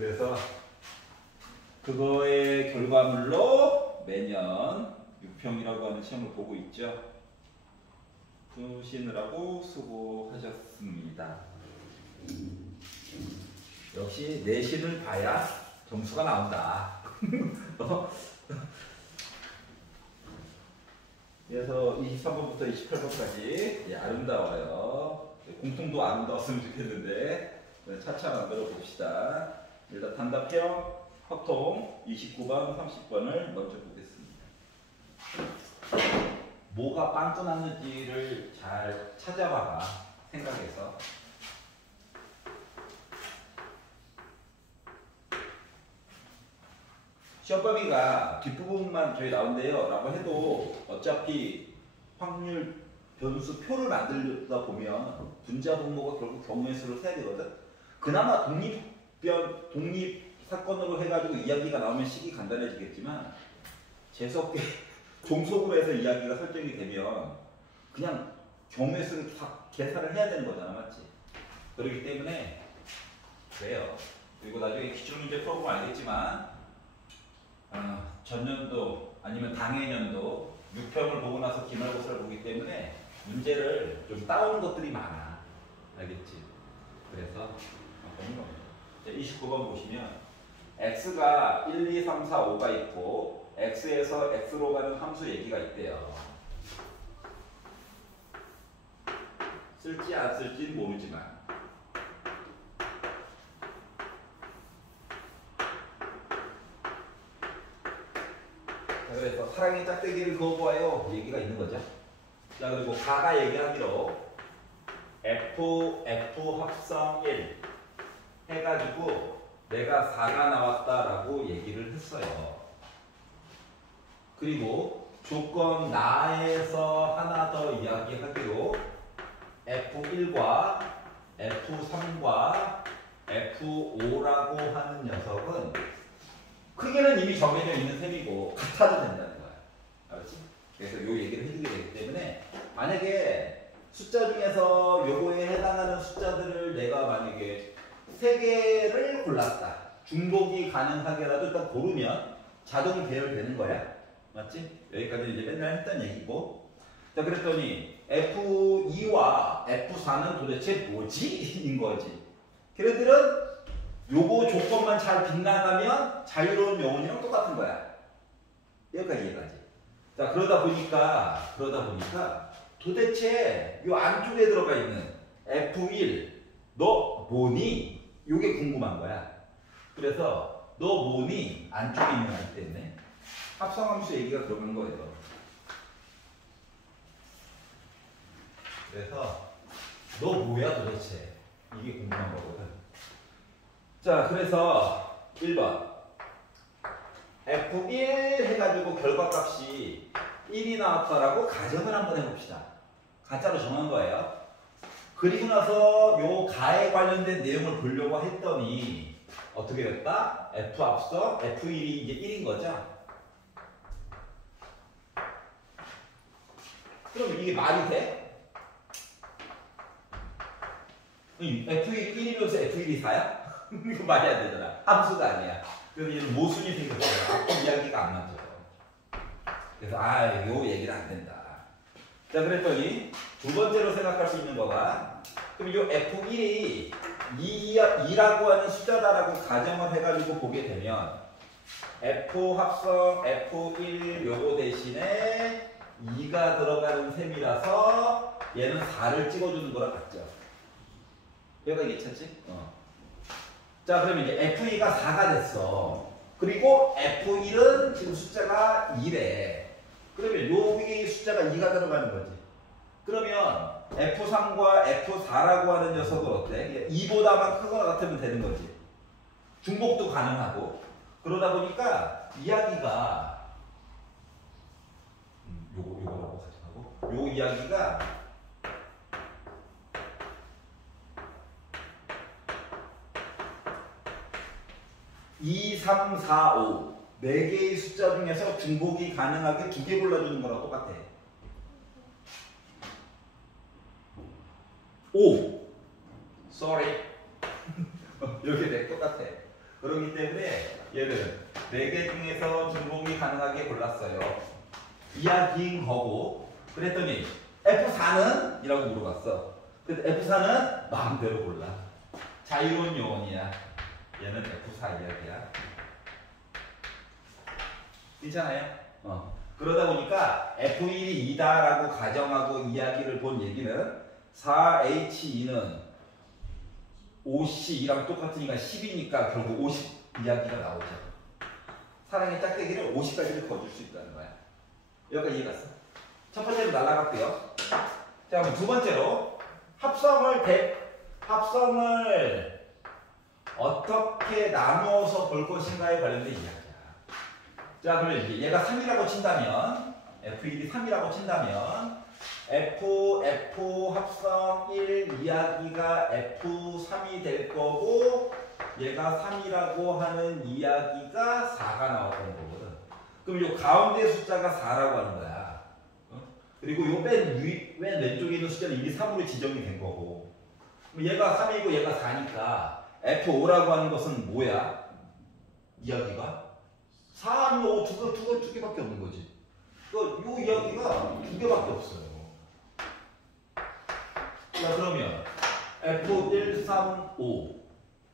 그래서 그거의 결과물로 매년 유평이라고 하는 시험을 보고 있죠. 푸시느라고 수고하셨습니다. 역시 내신을 봐야 점수가 나온다. 그래서 23번부터 28번까지 아름다워요. 공통도 아름다웠으면 좋겠는데 차차 만들어 봅시다. 일단 단답형, 확통 29번, 30번을 먼저 보겠습니다. 뭐가 빵꾸 났는지를 잘 찾아봐봐. 생각해서. 시험 범위가 뒷부분만 저희 나온대요 라고 해도 어차피 확률 변수표를 만들다 보면 분자 분모가 결국 경우의 수를 세야 되거든. 그나마 독립 사건으로 해가지고 이야기가 나오면 식이 간단해지겠지만 재수없게 종속으로 해서 이야기가 설정이 되면 그냥 경우의 수를 다 계산을 해야 되는 거잖아. 맞지? 그렇기 때문에 그래요. 그리고 나중에 기출문제 풀어보면 알겠지만 전년도 아니면 당해년도 6평을 보고 나서 기말고사를 보기 때문에 문제를 좀 따오는 것들이 많아. 알겠지? 그래서 보는 겁니다. 29번 보시면 x가 1, 2, 3, 4, 5가 있고 x에서 x로 가는 함수 얘기가 있대요. 쓸지 안 쓸지는 모르지만 그래서 사랑의 짝대기를 그어보아요 얘기가 있는 거죠. 자, 그리고 가가 얘기하기로 F 합성 1 해가지고 내가 4가 나왔다라고 얘기를 했어요. 그리고 조건 나에서 하나 더 이야기하기로 F1과 F3과 F5라고 하는 녀석은 크게는 이미 정해져 있는 셈이고 같아도 된다는 거야. 알았지? 그래서 요 얘기를 해주게 되기 때문에 만약에 숫자 중에서 요거에 해당하는 숫자들을 내가 만약에 3개를 골랐다. 중복이 가능하게라도 일단 고르면 자동이 배열되는 거야. 맞지? 여기까지 이제 맨날 했던 얘기고. 자, 그랬더니 F2와 F4는 도대체 뭐지? 인 거지. 걔네들은 요거 조건만 잘 빗나가면 자유로운 영혼이랑 똑같은 거야. 여기까지. 자, 그러다 보니까 도대체 요 안쪽에 들어가 있는 F1 너 뭐니? 요게 궁금한 거야. 그래서 너 뭐니? 안쪽에 있는 아이 때문에 합성함수 얘기가 들어간 거예요. 그래서 너 뭐야 도대체? 이게 궁금한 거거든. 자, 그래서 1번 F1 해가지고 결과값이 1이 나왔다라고 가정을 한번 해봅시다. 가짜로 정한 거예요. 그리고 나서 요 가에 관련된 내용을 보려고 했더니 어떻게 됐다? F 앞서 F1이 이제 1인 거죠. 그럼 이게 말이 돼? F1이 1이면서 F1이 4야? 이거 말이 안 되잖아. 함수가 아니야. 그래서 얘는 모순이 생겼어요. 앞으로 이야기가 안 맞죠. 그래서 요 얘기는 안 된다. 자, 그랬더니 두 번째로 생각할 수 있는 거가 그럼 요 F1이 2라고 하는 숫자다라고 가정을 해가지고 보게 되면 F 합성 F1 요거 대신에 2가 들어가는 셈이라서 얘는 4를 찍어주는 거랑 같죠. 여기가 괜찮지? 자, 그러면 이제 F2가 4가 됐어. 그리고 F1은 지금 숫자가 2래. 그러면 여기 숫자가 2가 들어가는 거지. 그러면 F3과 F4라고 하는 녀석은 어때? 2보다만 크거나 같으면 되는 거지. 중복도 가능하고. 그러다 보니까 이야기가 요거라고 가정하고 요 이야기가 2, 3, 4, 5 4개의 숫자 중에서 중복이 가능하게 2개 골라주는 거랑 똑같아. 5 sorry 여기 내 똑같아. 그렇기 때문에 얘는 4개 중에서 중복이 가능하게 골랐어요. 이야기인 거고 그랬더니 F4는? 이라고 물어봤어. 근데 F4는 마음대로 골라. 자유로운 요원이야. 얘는 F4 이야기야. 괜찮아요? 그러다 보니까 F1이 2다라고 가정하고 이야기를 본 얘기는 4H2는 5C랑 똑같으니까 10이니까 결국 50 이야기가 나오죠. 사랑의 짝대기를 50까지를 거줄 수 있다는 거야. 여기까지 이해 갔어? 첫 번째로 날아갔고요. 자, 그럼 두 번째로 합성을 어떻게 나누어서 볼 것인가에 관련된 이야기야. 자, 그러면 이제 얘가 3이라고 친다면 F1이 3이라고 친다면 F 합성 1 이야기가 F3이 될 거고 얘가 3이라고 하는 이야기가 4가 나왔던 거거든. 그럼 요 가운데 숫자가 4라고 하는 거야. 그리고 요 맨 왼쪽에 있는 숫자는 이미 3으로 지정이 된 거고. 그럼 얘가 3이고 얘가 4니까 F5라고 하는 것은 뭐야? 이야기가? 4 아니면 5, 두 개밖에 없는 거지. 그러니까 요 이야기가 2개밖에 없어요. 자, 그러면 F1, 3, 5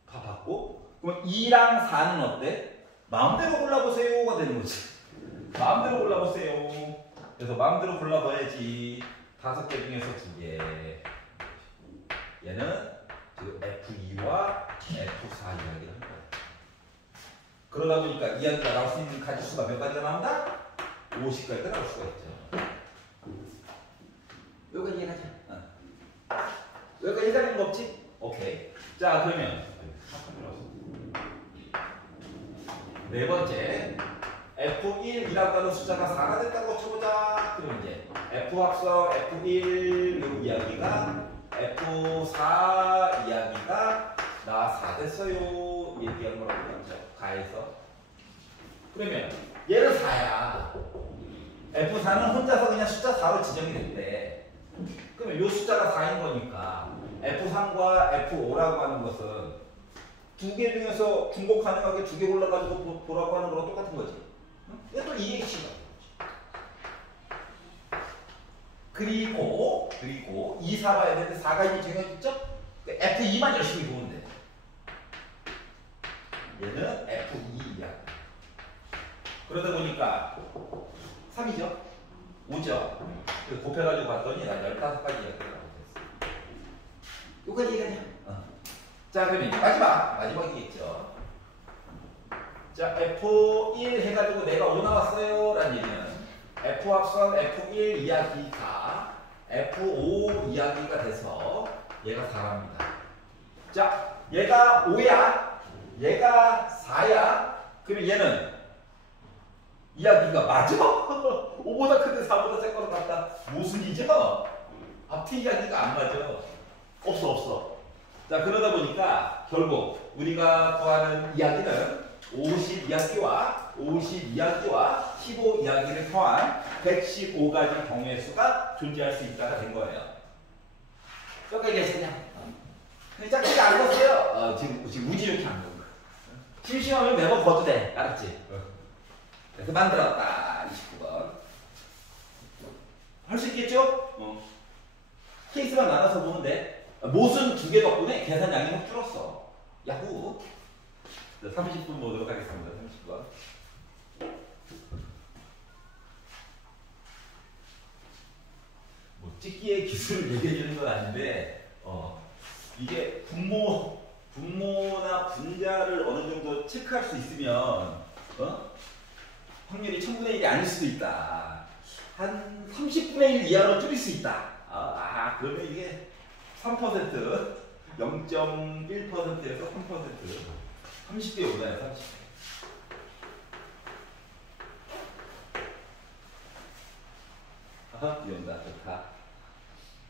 다 받고 그럼 2랑 4는 어때? 마음대로 골라보세요가 되는 거지. 마음대로 골라보세요. 그래서 마음대로 골라봐야지. 5개 중에서 2개. 얘는 지금 F2와 F4 이야기를 한 거야. 그러다 보니까 이야기가 나올 수 있는 가지수가 몇 가지가 나온다? 50가지가 나올 수가 있죠. 여기까지 이해하자. 여기까지 헷갈리는 거 없지? 오케이. 자, 그러면 네 번째 F1이라고 하는 숫자가 4가 됐다고 쳐보자. 그러면 이제 F 합성 F1 요 이야기가 F4 이야기가 나 4 됐어요. 얘기한 거라고 했죠. 가에서. 그러면 얘는 4야. F4는 혼자서 그냥 숫자 4로 지정이 됐대. 그러면 요 숫자가 4인 거니까 F3과 F5라고 하는 것은 2개 중에서 중복 가능하게 2개 골라가지고 보라고 하는 거랑 똑같은 거지. 이게 또 이 얘기치가. 그리고 2, 4 봐야 되는데 4가 이미 정해졌죠? F2만 열심히 보면 돼. 얘는 F2야. 그러다 보니까 3이죠? 5죠? 곱해가지고 봤더니 난 15가지 이야기가 나오겠어. 요까지 얘기하냐? 자, 그러면 이제 마지막이겠죠. 자, F1 해가지고 내가 5 나왔어요. 라는 얘기는 F 합성 F1 이야기가 F5 이야기가 돼서 얘가 4랍니다. 자, 얘가 5야. 얘가 4야. 그러면 얘는 이야기가 맞아? 5보다 큰데 4보다 작은 것 같다. 모순이죠? 앞뒤 이야기가 안 맞아. 없어. 자, 그러다 보니까 결국 우리가 구하는 이야기는 50 이야기와 15 이야기를 포함한 115가지 경우의 수가 존재할 수 있다가 된 거예요. 여기까지 했으냐? 짝짝이 안 걷어요. 지금 우지 이렇게 안 걷는 거야. 심심하면 매번 걷도 돼. 알았지? 그래서 만들었다. 29번. 할 수 있겠죠? 케이스만 나눠서 보면 돼. 모순 2개 덕분에 계산량이 확 줄었어. 야후. 30분 보도록 하겠습니다. 30분. 뭐 찍기의 기술을 얘기해 주는 건 아닌데 이게 분모나 분자를 어느 정도 체크할 수 있으면 확률이 1000분의 1이 아닐 수도 있다. 한 30분의 1 이하로 줄일 수 있다. 그러면 이게 3%, 0.1%에서 3%, 30배 오나요? 30배. 비 온다. 좋다.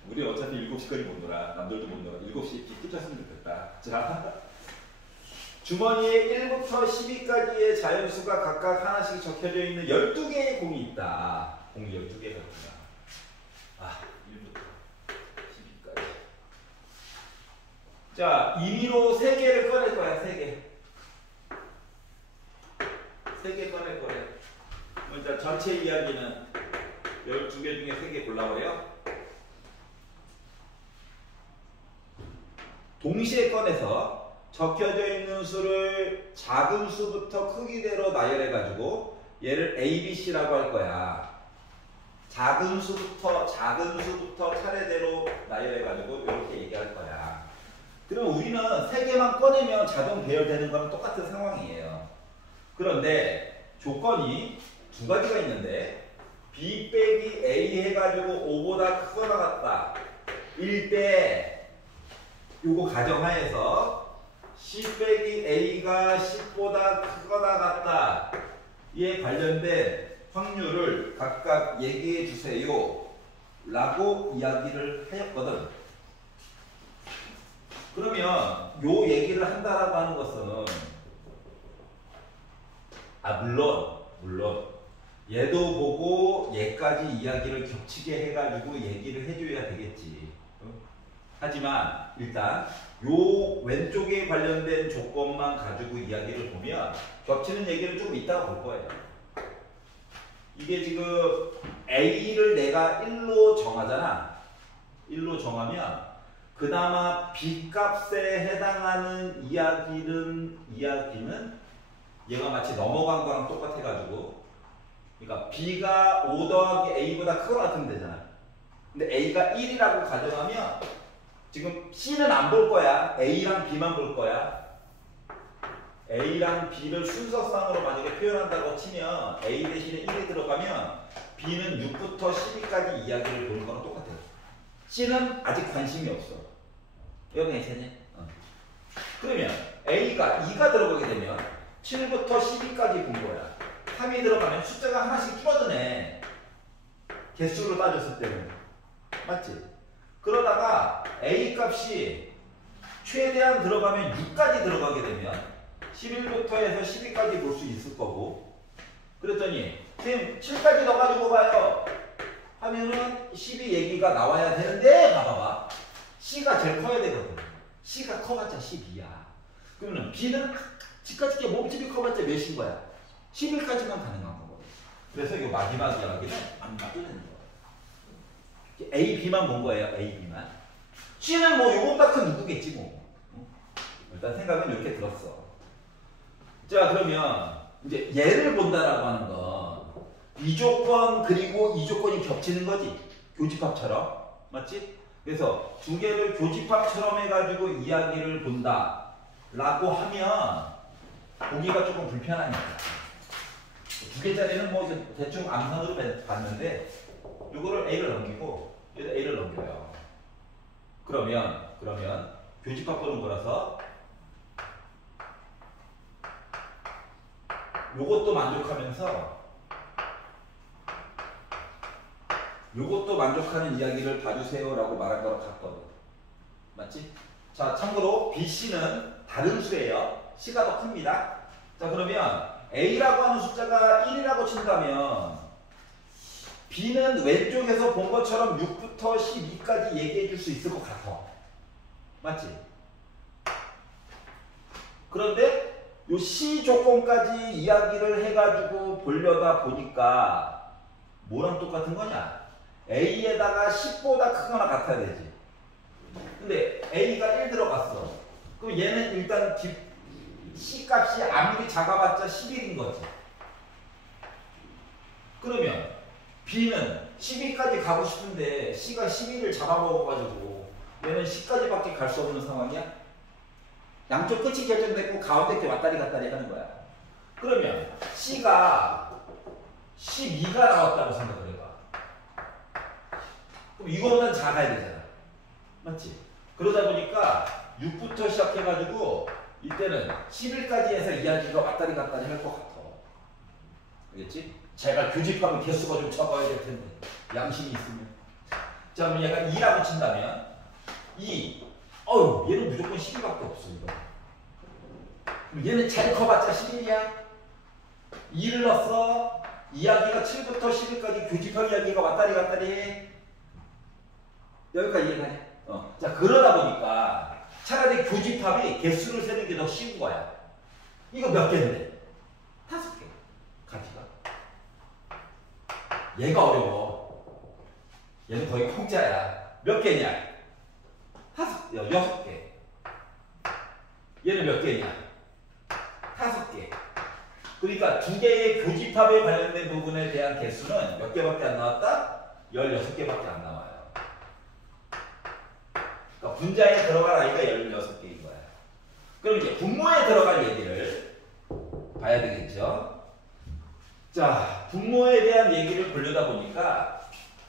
우리 어차피 7시까지 못 놀아. 남들도 못 놀아. 7시에 끝쳤으면 좋겠다. 자, 주머니에 1부터 12까지의 자연수가 각각 하나씩 적혀져 있는 12개의 공이 있다. 공이 12개가 있구나. 1부터 12까지. 자, 임의로 3개를 꺼낼 거야. 3개. 3개 꺼낼 거래. 일단 전체 이야기는 12개 중에 3개 골라봐요. 동시에 꺼내서 적혀져 있는 수를 작은 수부터 크기대로 나열해가지고 얘를 A, B, C라고 할 거야. 작은 수부터 차례대로 나열해가지고 이렇게 얘기할 거야. 그럼 우리는 3개만 꺼내면 자동 배열되는 거는 똑같은 상황이에요. 그런데 조건이 2가지가 있는데 B 빼기 A 해가지고 5보다 크거나 같다. 일 때 요거 가정하에서 C 빼기 A가 10보다 크거나 같다. 이에 관련된 확률을 각각 얘기해 주세요 라고 이야기를 하였거든. 그러면 요 얘기를 한다라고 하는 것은 물론 얘도 보고 얘까지 이야기를 겹치게 해가지고 얘기를 해줘야 되겠지. 하지만 일단 요 왼쪽에 관련된 조건만 가지고 이야기를 보면 겹치는 얘기를 좀 이따가 볼 거예요. 이게 지금 A를 내가 1로 정하잖아. 1로 정하면 그나마 B 값에 해당하는 이야기는 얘가 마치 넘어간 거랑 똑같아가지고, 그러니까 B가 5 더하기 A보다 크거나 같으면 되잖아. 근데 A가 1이라고 가정하면 지금 C는 안 볼 거야. A랑 B만 볼 거야. A랑 B를 순서상으로 만약에 표현한다고 치면 A 대신에 1이 들어가면 B는 6부터 12까지 이야기를 보는 거랑 똑같아요. C는 아직 관심이 없어. 여기 괜찮니? 그러면 A가 2가 들어가게 되면 7부터 12까지 본 거야. 3이 들어가면 숫자가 하나씩 줄어드네. 개수로 따졌을 때는. 맞지? 그러다가 A 값이 최대한 들어가면 6까지 들어가게 되면 11부터 해서 12까지 볼 수 있을 거고, 그랬더니 선생님 7까지 넣어가지고 봐요 하면은 12 얘기가 나와야 되는데 봐봐봐. C가 제일 커야 되거든. C가 커봤자 12야. 그러면 B는 지까지 몸집이 커봤자 몇인 거야? 11까지만 가능한 거거든. 그래서 이 마지막 이야기는 안 맞추는 거야. A, B만 본 거예요. A, B만. C는 뭐 요것보다 큰 누구겠지 뭐. 일단 생각은 이렇게 들었어. 자, 그러면 이제 얘를 본다라고 하는 건 이 조건 그리고 이 조건이 겹치는 거지. 교집합처럼. 맞지? 그래서 2개를 교집합처럼 해가지고 이야기를 본다 라고 하면 보기가 조금 불편하니까. 2개짜리는 뭐 대충 암산으로 봤는데 이거를 A를 넘기고 얘도 A를 넘겨요. 그러면 교집합번호 몰아서 요것도 만족하는 이야기를 봐주세요 라고 말한 거랑 같거든. 맞지? 자, 참고로 BC는 다른 수예요. C가 더 큽니다. 자, 그러면 A라고 하는 숫자가 1이라고 친다면 B는 왼쪽에서 본 것처럼 6부터 12까지 얘기해 줄 수 있을 것 같아. 맞지? 그런데 요 C 조건까지 이야기를 해가지고 보려다 보니까 뭐랑 똑같은 거냐? A에다가 10보다 크거나 같아야 되지. 근데 A가 1 들어갔어. 그럼 얘는 일단 C 값이 아무리 작아봤자 11인 거지. 그러면 B는 12까지 가고 싶은데 C가 11을 잡아먹어가지고 얘는 10까지밖에 갈 수 없는 상황이야? 양쪽 끝이 결정됐고 가운데 게 왔다리 갔다리 하는 거야. 그러면 C가 12가 나왔다고 생각을 해봐. 그럼 이거보다 작아야 되잖아. 맞지? 그러다 보니까 6부터 시작해가지고 이때는 11까지 해서 이야기가 왔다리 갔다리 할 것 같아. 알겠지? 제가 교집합은 개수가 좀 적어야 될 텐데 양심이 있으면. 자, 그럼 얘가 2라고 친다면 2. 얘는 무조건 12밖에 없어. 이거. 그럼 얘는 제일 커봤자 11이야. 2를 넣었어. 이야기가 7부터 11까지 교집합 이야기가 왔다리 갔다리 해. 여기까지 이해가냐? 자, 그러다 보니까 차라리 교집합이 개수를 세는 게 더 쉬운 거야. 이거 몇 개인데? 5개. 얘가 어려워. 얘는 거의 공짜야. 몇 개냐? 6개. 얘는 몇 개냐? 5개. 그러니까 두 개의 교집합에 관련된 부분에 대한 개수는 몇 개밖에 안 나왔다? 16개밖에 안 나와요. 그러니까 분자에 들어갈 아이가 16개인 거야. 그럼 이제 분모에 들어갈 얘기를 봐야 되겠죠? 자, 분모에 대한 얘기를 보려다 보니까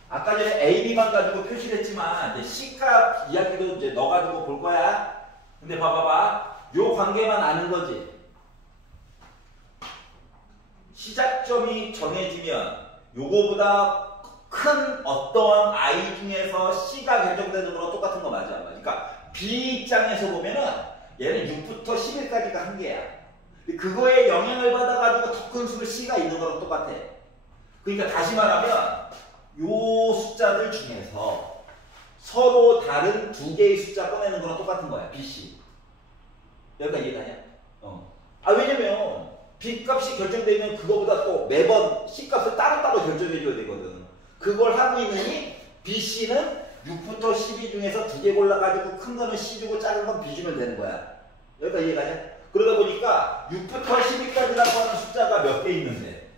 아까 전에 A, B만 가지고 표시를 했지만 이제 C값 이야기도 이제 넣어가지고 볼 거야. 근데 봐봐봐. 요 관계만 아는 거지. 시작점이 정해지면 요거보다 큰 어떠한 I 중에서 C가 결정되는 거랑 똑같은 거 맞아. 그러니까 B 입장에서 보면은 얘는 6부터 11까지가 한 개야. 그거에 영향을 받아가지고 더 큰 수를 C가 있는 거랑 똑같아. 그러니까 다시 말하면 요 숫자들 중에서 서로 다른 두 개의 숫자 꺼내는 거랑 똑같은 거야. B, C. 여기까지 이해가냐? 왜냐면 B 값이 결정되면 그거보다 또 매번 C 값을 따로따로 결정해줘야 되거든. 그걸 하고 있느니 B, C는 6부터 12 중에서 두 개 골라가지고 큰 거는 C 주고 작은 건 B 주면 되는 거야. 여기까지 이해가냐? 그러다 보니까 6부터 12까지라고 하는 숫자가 몇 개 있는데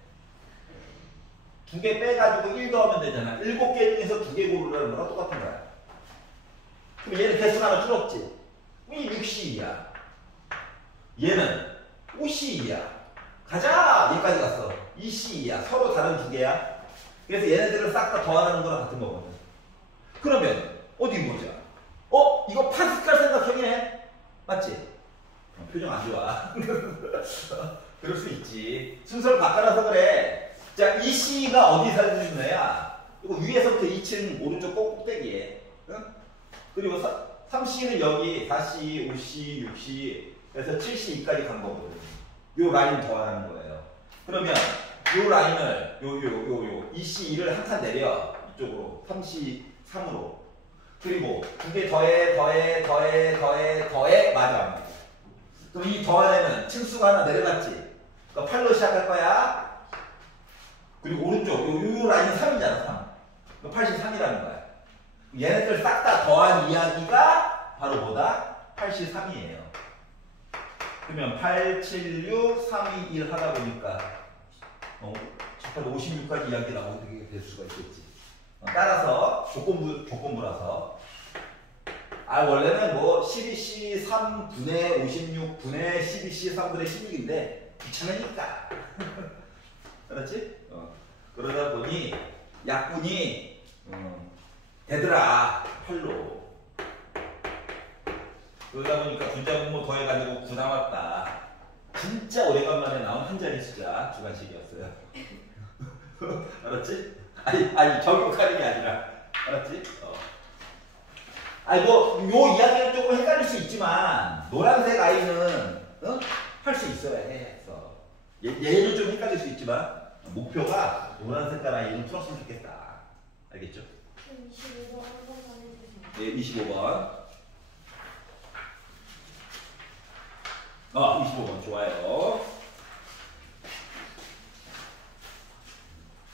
두 개 빼가지고 1 더하면 되잖아. 7개 중에서 두 개 고르라는 거랑 똑같은 거야. 그럼 얘는 개수가 하나 줄었지. 이 6C2야. 얘는 5C2야. 가자! 얘까지 갔어. 2C2야. 서로 다른 두 개야. 그래서 얘네들을 싹 다 더하는 거랑 같은 거거든. 그러면 어디 보자. 이거 파스칼 생각형이네. 맞지? 표정 안 좋아. 그럴 수 있지. 순서를 바꿔놔서 그래. 자, 이 C가 어디 살고 있느냐? 이거 위에서부터 2층 오른쪽 꼭대기에. 응? 그리고 3C는 여기 4C, 5C, 6C, 그래서 7C2까지 간 거거든. 요 라인 더하는 거예요. 그러면 요 라인을 요 2C2를 한 칸 내려. 이쪽으로 3C 3으로. 그리고 두 개 더해 맞아. 그럼 이 더하려면 층수가 하나 내려갔지. 그러니까 8로 시작할 거야. 그리고 오른쪽 요 라인이 3이잖아. 3. 83이라는 거야. 얘네들 싹 다 더한 이야기가 바로 뭐다? 83이에요. 그러면 8, 7, 6, 3, 2, 1 하다 보니까 56까지 이야기 나오게 될 수가 있겠지. 따라서 조건부라서 원래는 뭐 12C 3분의 56분의 12C 3분의 16인데 귀찮으니까. 알았지? 그러다 보니 약분이 되더라. 8로. 그러다 보니까 분자분모 더해가지고 9 남았다. 진짜 오래간만에 나온 한 자리 숫자 주관식이었어요. 알았지? 아니 적용하는 게 아니라. 알았지? 요 이야기는 조금 헷갈릴 수 있지만 노란색 아이는 할 수 있어야 해. 얘는 좀 헷갈릴 수 있지만 목표가 노란 색깔 아이는 풀었으면 좋겠다. 알겠죠? 25번 한번 해주세요. 네, 25번. 25번 좋아요.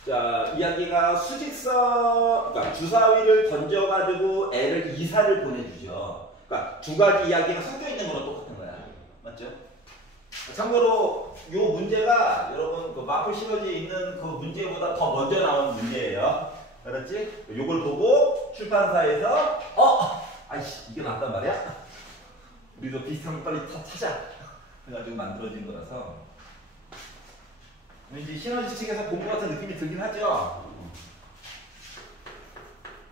자, 이야기가 수직선, 그러니까 주사위를 던져가지고 애를 이사를 보내주죠. 그러니까 두 가지 이야기가 섞여 있는 거랑 똑같은 거야. 맞죠? 참고로 이 문제가 여러분 그 마플 시너지에 있는 그 문제보다 더 먼저 나온 문제예요. 알았지? 이걸 보고 출판사에서 아이씨 이게 낫단 말이야? 우리도 비슷한 거 빨리 찾아. 그래가지고 만들어진 거라서. 왠지 시너지 측에서 본 것 같은 느낌이 들긴 하죠.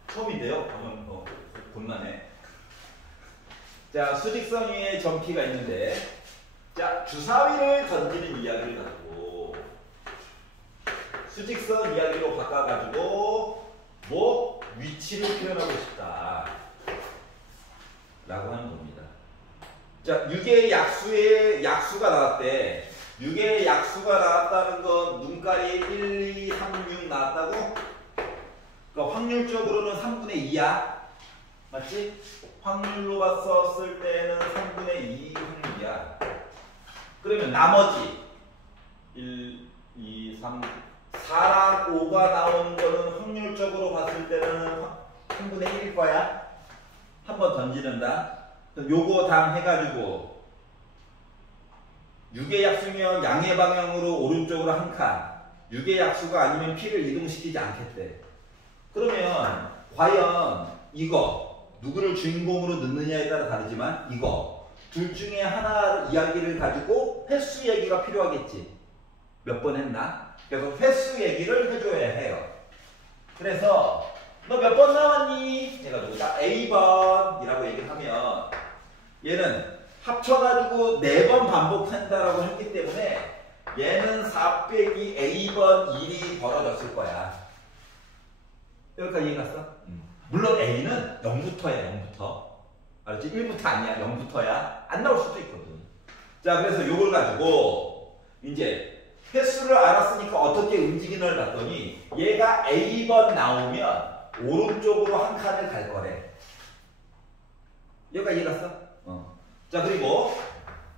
처음인데요. 한번 볼만해. 자, 수직선 위에 점피가 있는데, 자, 주사위를 던지는 이야기를 가지고 수직선 이야기로 바꿔가지고 뭐 위치를 표현하고 싶다 라고 하는 겁니다. 자, 6의 약수가 나왔대. 6의 약수가 나왔다는 건 눈깔이 1, 2, 3, 6 나왔다고? 그러니까 확률적으로는 3분의 2야. 맞지? 확률로 봤었을 때는 3분의 2 확률이야. 그러면 나머지 1, 2, 3, 4랑 5가 나오는 거는 확률적으로 봤을 때는 3분의 1일 거야. 한번 던지는다. 요거 당 해가지고 6의 약수면 양의 방향으로 오른쪽으로 한 칸. 6의 약수가 아니면 P를 이동시키지 않겠대. 그러면 과연 이거 누구를 주인공으로 넣느냐에 따라 다르지만 이거 둘 중에 하나 이야기를 가지고 횟수 얘기가 필요하겠지. 몇 번 했나? 그래서 횟수 얘기를 해줘야 해요. 그래서 너 몇 번 나왔니? 해가지고 딱 A번이라고 얘기를 하면 얘는 합쳐가지고 4번 반복한다라고 했기 때문에 얘는 4 빼기 A번 1이 벌어졌을 거야. 여기까지 이해 갔어? 물론 A는 0부터야, 0부터. 알았지? 1부터 아니야, 0부터야. 안 나올 수도 있거든. 자, 그래서 요걸 가지고 이제 횟수를 알았으니까 어떻게 움직이는을 봤더니 얘가 A번 나오면 오른쪽으로 한 칸을 갈 거래. 여기까지 이해 갔어? 자, 그리고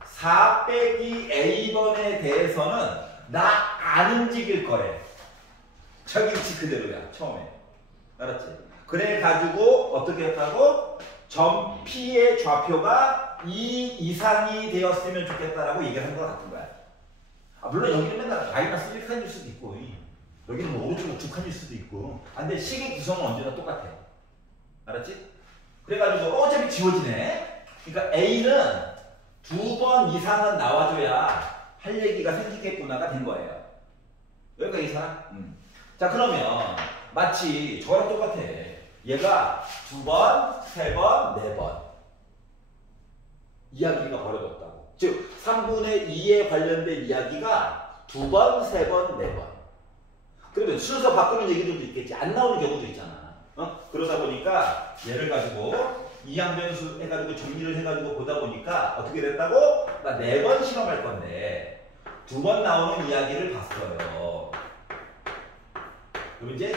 4 빼기 A번에 대해서는 나 안 움직일 거래. 저기 위치 그대로야, 처음에. 알았지? 그래 가지고 어떻게 했다고? 점 P의 좌표가 2 이상이 되었으면 좋겠다라고 얘기를 한 거 같은 거야. 물론 여기는 맨날 마이너스 1칸일 수도 있고 여기는 뭐 오른쪽으로 2칸일 수도 있고 근데 식의 구성은 언제나 똑같아. 알았지? 그래가지고 어차피 지워지네. 그러니까 A는 2번 이상은 나와줘야 할 얘기가 생기겠구나가 된 거예요. 여기까지 이상? 자, 그러면 마치 저거랑 똑같아. 얘가 2번, 3번, 4번 이야기가 벌어졌다고. 즉 3분의 2에 관련된 이야기가 2번, 3번, 4번. 그러면 순서 바꾸는 얘기들도 있겠지. 안 나오는 경우도 있잖아. 그러다 보니까 얘를 가지고 이항변수 해가지고 정리를 해가지고 보다 보니까 어떻게 됐다고? 나 4번 실험할 건데 2번 나오는 이야기를 봤어요. 그럼 이제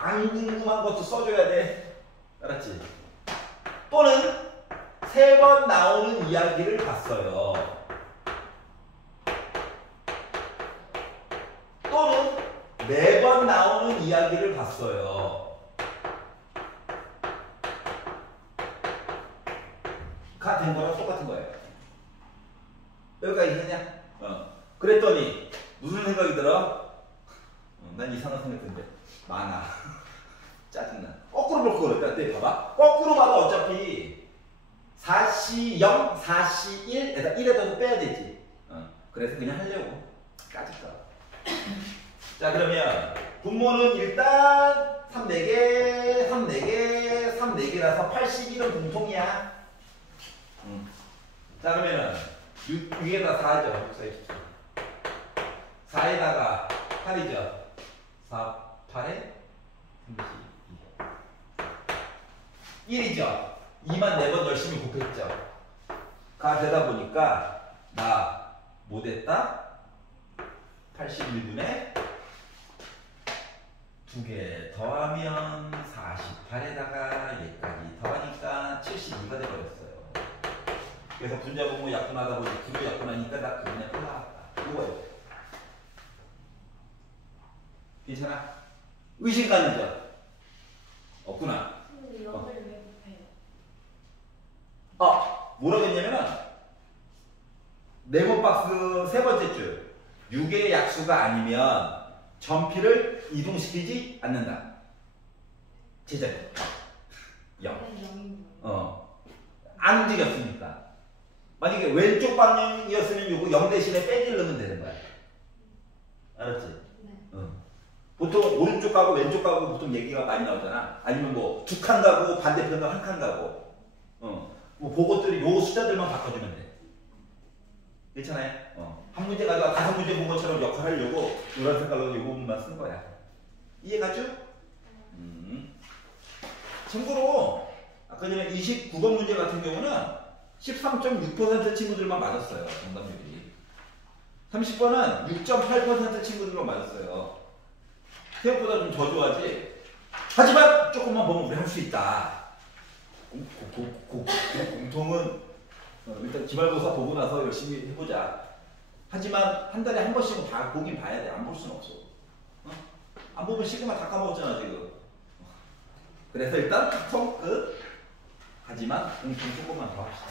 안 궁금한 것도 써줘야 돼. 알았지? 또는 3번 나오는 이야기를 봤어요. 또는 4번 나오는 이야기를 봤어요. 가 된 거랑 똑같은 거예요. 여기까지 했냐? 그랬더니 무슨 생각이 들어? 난 이상한 생각 드는데 많아. 짜증나. 거꾸로 볼 거 그랬다. 네, 봐봐. 거꾸로 봐도 어차피 4C 0, 4C 1에다 1에다 빼야 되지. 그래서 그냥 하려고 까짓거. 자, 그러면 분모는 일단 3, 4개, 3, 4개, 3, 4개라서 81은 공통이야. 자, 그러면은 6에다 4죠. 4에다가 8이죠. 4, 8에 32. 1이죠. 2만 4번 열심히 곱했죠. 가 되다 보니까 나 뭐 됐다? 81분에 2개 더하면 48에다가 얘까지 더하니까 72가 돼버렸어요. 그래서 분자분모 약분하다 보니 구도 약분하니까 나 그냥 또 나왔다. 이거예요. 괜찮아? 의심가는죠? 없구나. 근데 0을 왜 곱해요? 뭐라고 했냐면은 네모 박스 세 번째 줄 6의 약수가 아니면 점피를 이동시키지 않는다. 제자리 0. 안 움직였으니까. 만약에 왼쪽 방향이었으면 요거 0 대신에 빼기를 넣으면 되는 거야. 알았지? 네. 보통 오른쪽 가고 왼쪽 가고 보통 얘기가 많이 나오잖아. 아니면 뭐 2칸 가고 반대편 가고 1칸 가고. 뭐 그것들이 요 숫자들만 바꿔주면 돼. 괜찮아요? 한 문제 가다가 5문제 본 것처럼 역할을 하려고 노란 색깔로 이 부분만 쓴 거야. 이해가죠? 참고로 아까 전에 29번 문제 같은 경우는 13.6% 친구들만 맞았어요. 정답률이. 30번은 6.8% 친구들만 맞았어요. 생각보다 좀 저조하지. 하지만 조금만 보면 우리 할 수 있다. 공통은 일단 기말고사 보고 나서 열심히 해보자. 하지만 한 달에 한 번씩은 보긴 봐야 돼. 안 볼 수는 없어. 안 보면 시그마 다 까먹었잖아 지금. 그래서 일단 통 끝. 하지만 공통 조금만 더 합시다.